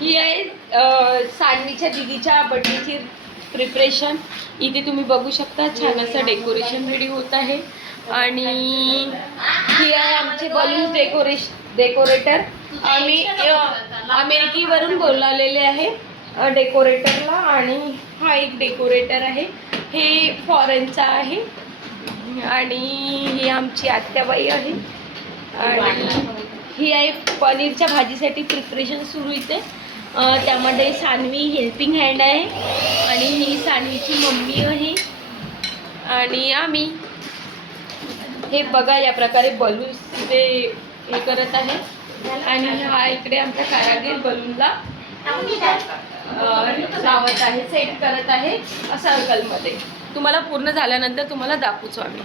ही आहे सानवीच्या दीदीच्या बर्थडेची प्रिपरेशन. इथे तुम्ही बघू शकता छान असं डेकोरेशन रेडी होत आहे. आणि ही आहे आमचे बलून डेकोरेटर. आम्ही अमेरिकेवरून बोलावलेले आहे डेकोरेटरला. आणि हा एक डेकोरेटर आहे, हे फॉरेनचा आहे. आणि ही आमची आत्याबाई आहे. आणि ही आहे पनीरच्या भाजीसाठी प्रिपरेशन सुरू इथे. त्यामध्ये सानवी हेल्पिंग हँड आहे. आणि ही सानवीची मम्मी आहे. आणि आम्ही हे बघा या प्रकारे बलून्स ते हे करत आहे. आणि हा इकडे आमचा कारागीर बलूनला लावत आहे, सेट करत आहे सर्कलमध्ये. तुम्हाला पूर्ण झाल्यानंतर तुम्हाला दाखवूच आम्ही.